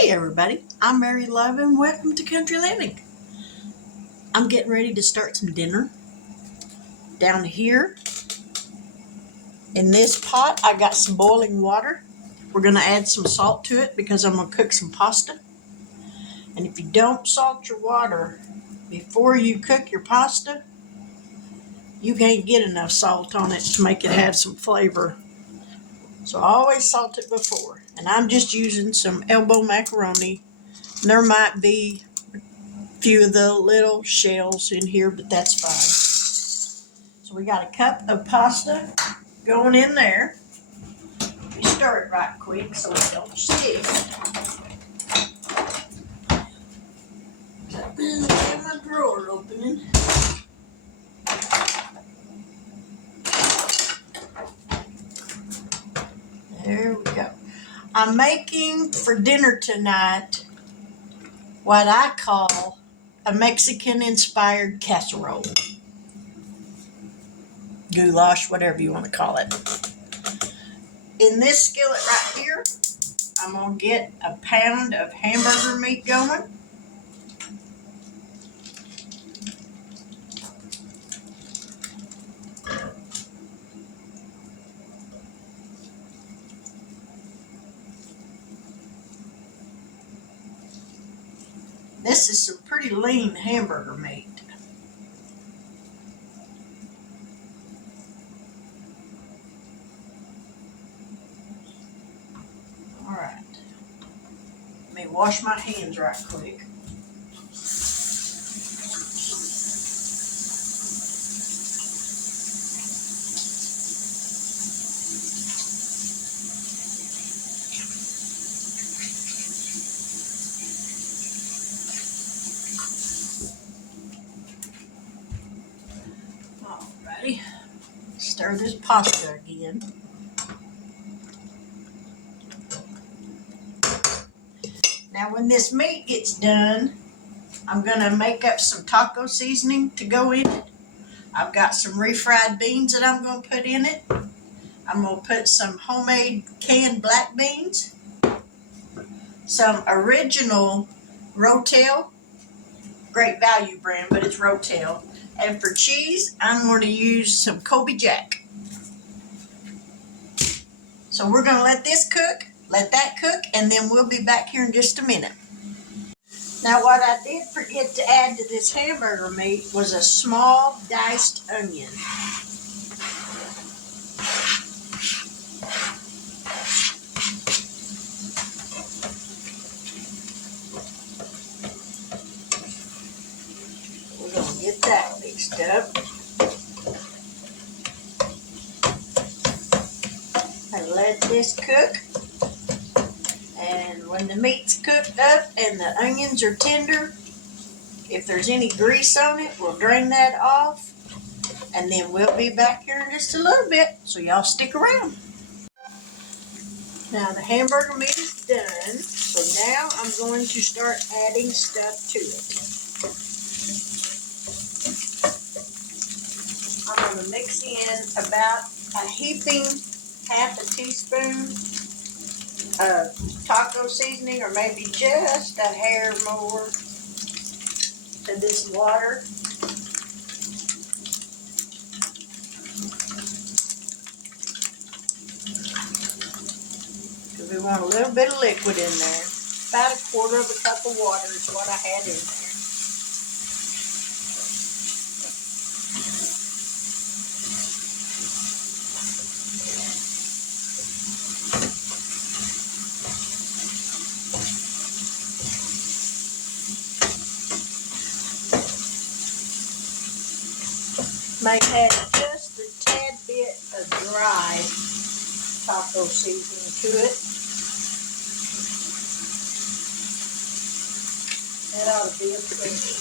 Hey everybody, I'm Mary Love and welcome to Country Living. I'm getting ready to start some dinner. Down here in this pot I got some boiling water. We're going to add some salt to it because I'm going to cook some pasta. And if you don't salt your water before you cook your pasta, you can't get enough salt on it to make it have some flavor. So always salt it before. And I'm just using some elbow macaroni. There might be few of the little shells in here, but that's fine. So we got a cup of pasta going in there. You stir it right quick so it don't stick. Got my drawer opening. There we go. I'm making for dinner tonight what I call a Mexican-inspired casserole. Goulash, whatever you want to call it. In this skillet right here, I'm going to get a pound of hamburger meat going. This is some pretty lean hamburger meat. All right. Let me wash my hands right quick. Alrighty. Stir this pasta again. Now when this meat gets done, I'm going to make up some taco seasoning to go in it. I've got some refried beans that I'm going to put in it. I'm going to put some homemade canned black beans, some original Rotel, great value brand, but it's Rotel. And for cheese, I'm going to use some Kobe Jack. So we're going to let this cook, let that cook, and then we'll be back here in just a minute. Now what I did forget to add to this hamburger meat was a small diced onion. We're going to get that mixed up. And let this cook. And when the meat's cooked up and the onions are tender, if there's any grease on it, we'll drain that off. And then we'll be back here in just a little bit, so y'all stick around. Now the hamburger meat is done, so now I'm going to start adding stuff to it. I'm going to mix in about a heaping, half a teaspoon of taco seasoning, or maybe just a hair more to this water. Because we want a little bit of liquid in there. About a quarter of a cup of water is what I had in there. May add just a tad bit of dry taco seasoning to it. That ought to be a plenty.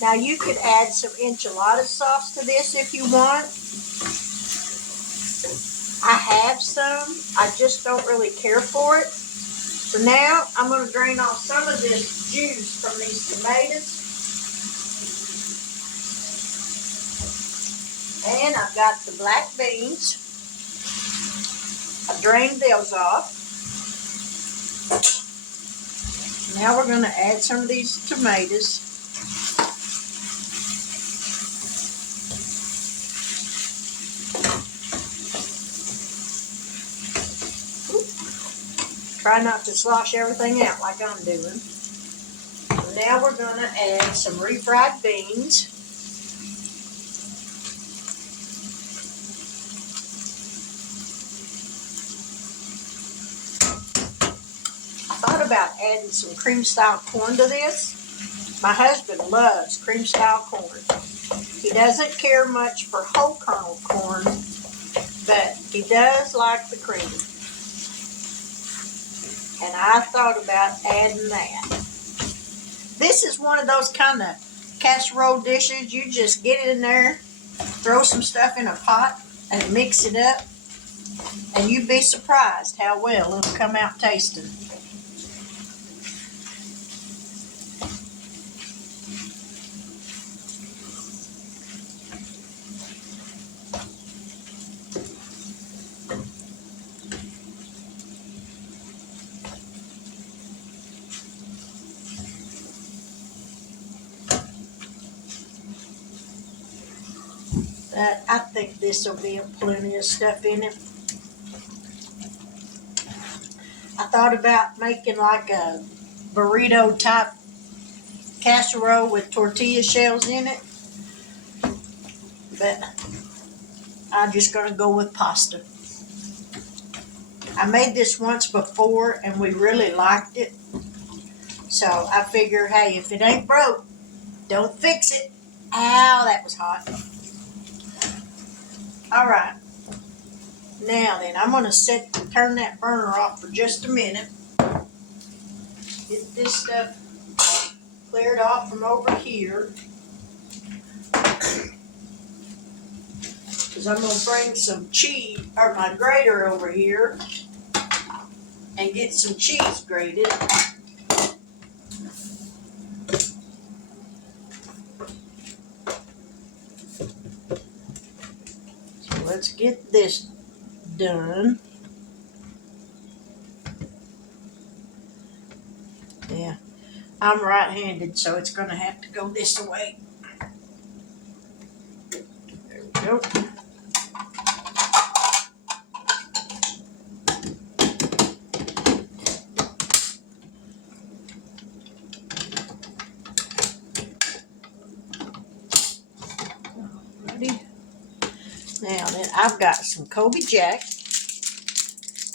Now you could add some enchilada sauce to this if you want. I have some. I just don't really care for it. So now I'm going to drain off some of this juice from these tomatoes. And I've got the black beans. I drained those off. Now we're going to add some of these tomatoes. Try not to slosh everything out like I'm doing. Now we're going to add some refried beans. I thought about adding some cream-style corn to this. My husband loves cream-style corn. He doesn't care much for whole kernel corn, but he does like the cream. And I thought about adding that. This is one of those kind of casserole dishes. You just get it in there, throw some stuff in a pot, and mix it up. And you'd be surprised how well it'll come out tasting. I think this will be plenty of stuff in it. I thought about making like a burrito type casserole with tortilla shells in it, but I'm just going to go with pasta. I made this once before and we really liked it, so I figure, hey, if it ain't broke, don't fix it. Ow, that was hot. All right. Now then, I'm going to turn that burner off for just a minute. Get this stuff cleared off from over here. Because I'm going to bring some cheese, or my grater over here, and get some cheese grated. So let's get this done. Yeah, I'm right-handed, so it's going to have to go this way. There we go. Alrighty. Now then, I've got some Kobe Jack,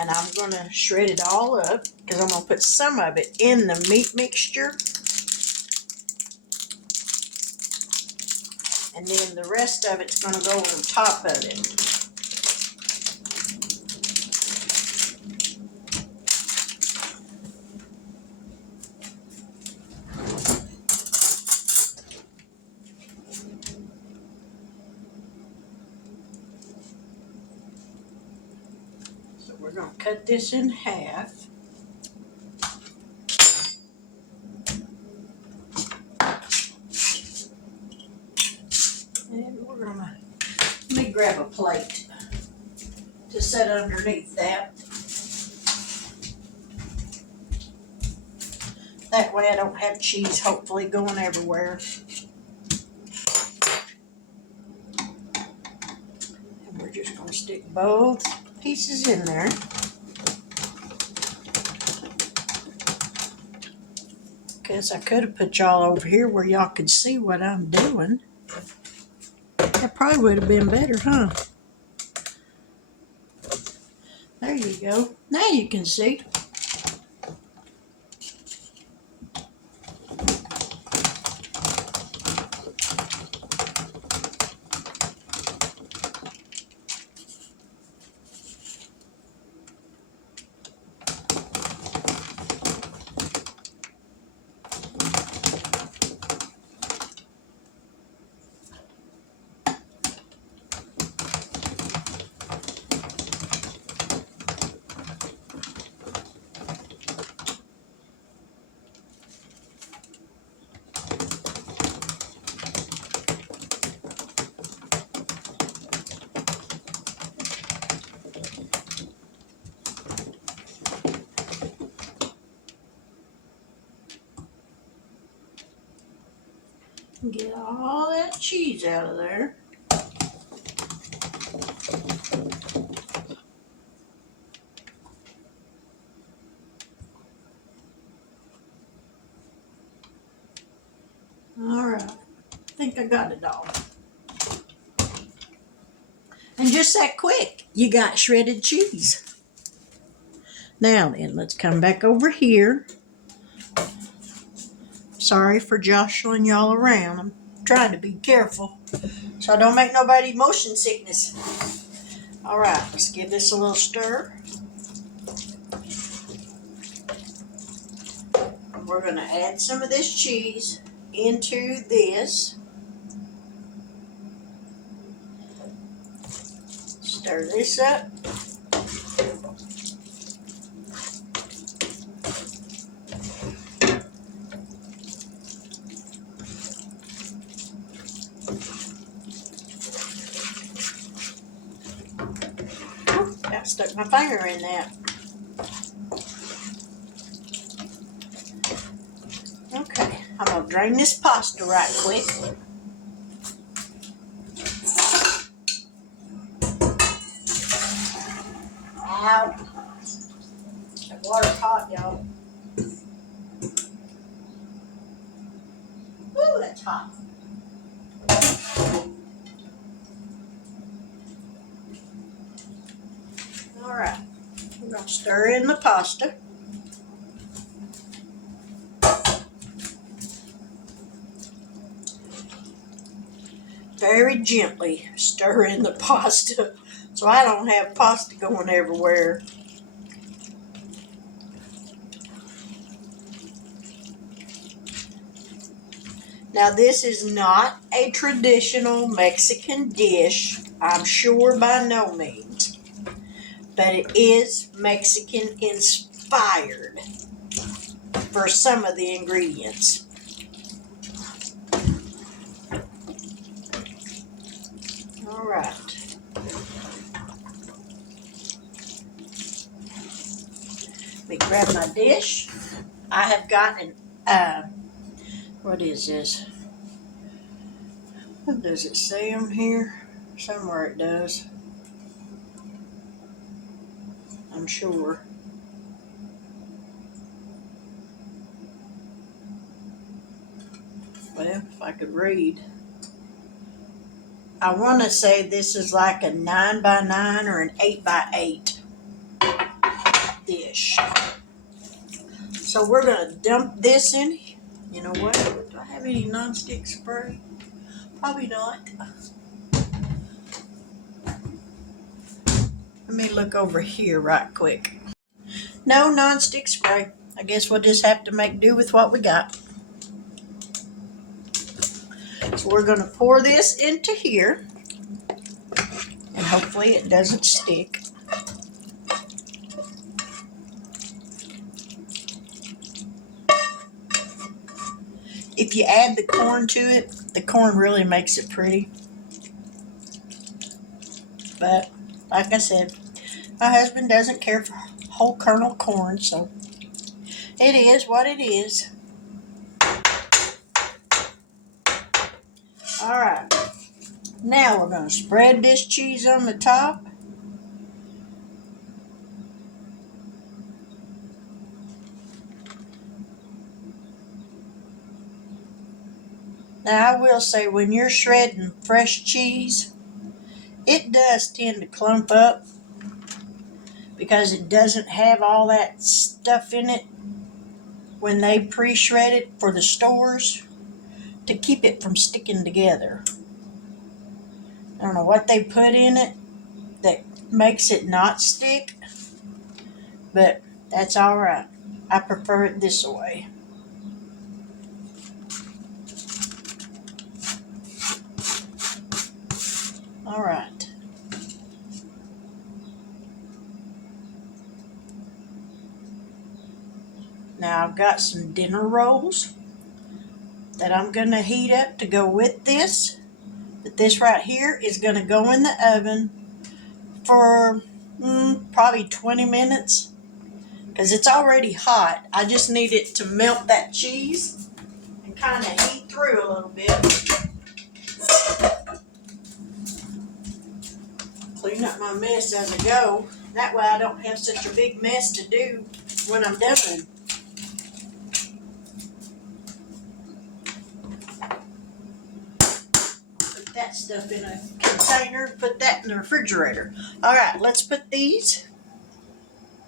and I'm going to shred it all up because I'm going to put some of it in the meat mixture. And then the rest of it's going to go on top of it. So we're going to cut this in half. And we're going to, let me grab a plate to set underneath that. That way I don't have cheese hopefully going everywhere. And we're just going to stick both pieces in there. Because I could have put y'all over here where y'all could see what I'm doing. That probably would have been better, huh? There you go. Now you can see. Get all that cheese out of there. Alright, I think I got it all. And just that quick, you got shredded cheese. Now then, let's come back over here. Sorry for jostling y'all around. I'm trying to be careful so I don't make nobody motion sickness. Alright, let's give this a little stir. We're going to add some of this cheese into this. Stir this up. I stuck my finger in that. Okay, I'm going to drain this pasta right quick. Ow. That water's hot, y'all. Ooh, that's hot. Alright, we're going to stir in the pasta. Very gently stir in the pasta so I don't have pasta going everywhere. Now this is not a traditional Mexican dish, I'm sure by no means, but it is Mexican inspired for some of the ingredients. All right. Let me grab my dish. I have got an, what is this? What does it say on here? Somewhere it does. I'm sure. Well, if I could read. I want to say this is like a 9x9 or an 8x8 dish. So we're going to dump this in. You know what? Do I have any nonstick spray? Probably not. Let me look over here right quick. No nonstick spray. I guess we'll just have to make do with what we got. So we're going to pour this into here. And hopefully it doesn't stick. If you add the corn to it, the corn really makes it pretty. But, like I said, my husband doesn't care for whole kernel corn, so it is what it is. Alright, now we're going to spread this cheese on the top. Now I will say, when you're shredding fresh cheese, it does tend to clump up because it doesn't have all that stuff in it when they pre-shred it for the stores to keep it from sticking together. I don't know what they put in it that makes it not stick, but that's alright. I prefer it this way. Alright. Now I've got some dinner rolls that I'm going to heat up to go with this. But this right here is going to go in the oven for probably 20 minutes. Because it's already hot. I just need it to melt that cheese and kind of heat through a little bit. Clean up my mess as I go. That way I don't have such a big mess to do when I'm done. Put that stuff in a container, put that in the refrigerator. All right, let's put these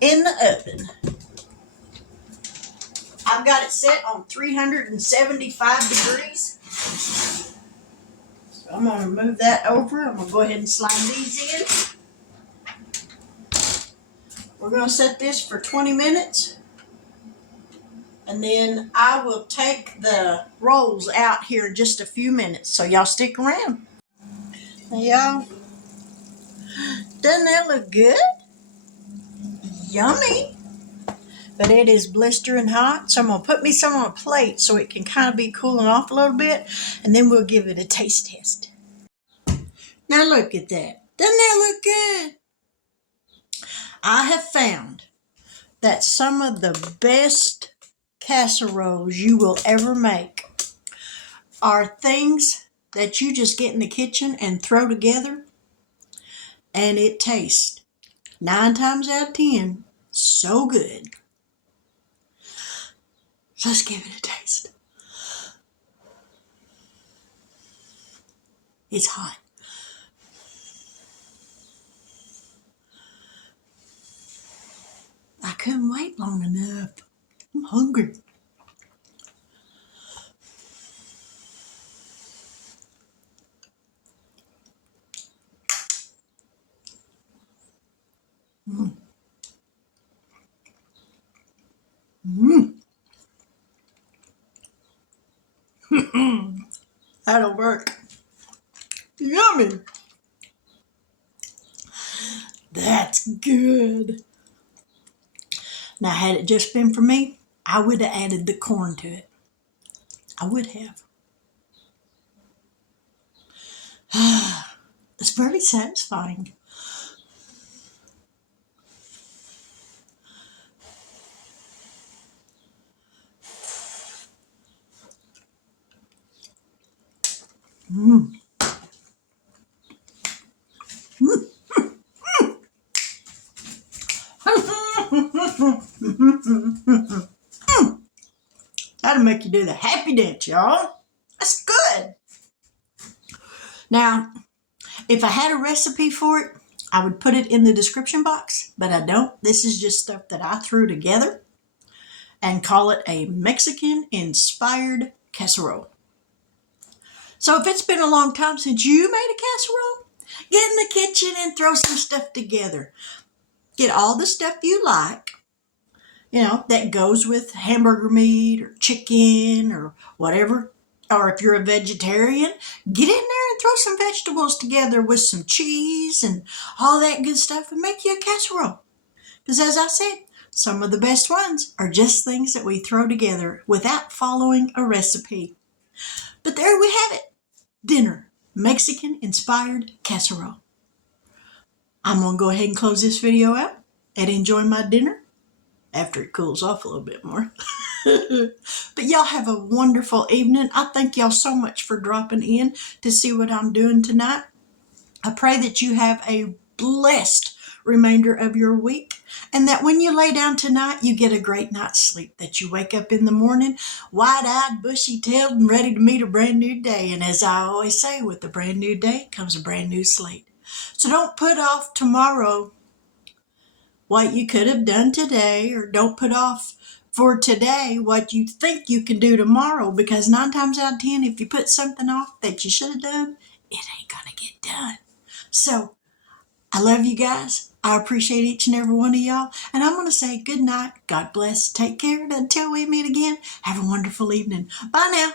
in the oven. I've got it set on 375 degrees. So I'm going to move that over. I'm going to go ahead and slide these in. We're going to set this for 20 minutes. And then I will take the rolls out here in just a few minutes. So y'all stick around. Now y'all, doesn't that look good? Yummy. But it is blistering hot, so I'm going to put me some on a plate so it can kind of be cooling off a little bit, and then we'll give it a taste test. Now look at that. Doesn't that look good? I have found that some of the best casseroles you will ever make are things that you just get in the kitchen and throw together, and it tastes 9 times out of 10 so good. Let's give it a taste. It's hot. I couldn't wait long enough. I'm hungry. Mm. Mm. That'll work. Yummy. That's good. Now, had it just been for me, I would have added the corn to it. I would have. It's very satisfying. Mm. Mm. That'll make you do the happy dance, y'all. That's good. Now, if I had a recipe for it, I would put it in the description box, but I don't. This is just stuff that I threw together and call it a Mexican-inspired casserole. So if it's been a long time since you made a casserole, get in the kitchen and throw some stuff together. Get all the stuff you like, that goes with hamburger meat or chicken or whatever. Or if you're a vegetarian, get in there and throw some vegetables together with some cheese and all that good stuff and make you a casserole. Because as I said, some of the best ones are just things that we throw together without following a recipe. But there we have it. Dinner, Mexican-inspired casserole. I'm going to go ahead and close this video out and enjoy my dinner after it cools off a little bit more. But y'all have a wonderful evening. I thank y'all so much for dropping in to see what I'm doing tonight. I pray that you have a blessed remainder of your week, and that when you lay down tonight, you get a great night's sleep, that you wake up in the morning wide-eyed, bushy-tailed, and ready to meet a brand new day. And as I always say, with a brand new day comes a brand new slate. So don't put off tomorrow what you could have done today, or don't put off for today what you think you can do tomorrow, because 9 times out of 10, if you put something off that you should have done, it ain't gonna get done. So I love you guys. I appreciate each and every one of y'all. And I'm going to say good night. God bless. Take care. And until we meet again, have a wonderful evening. Bye now.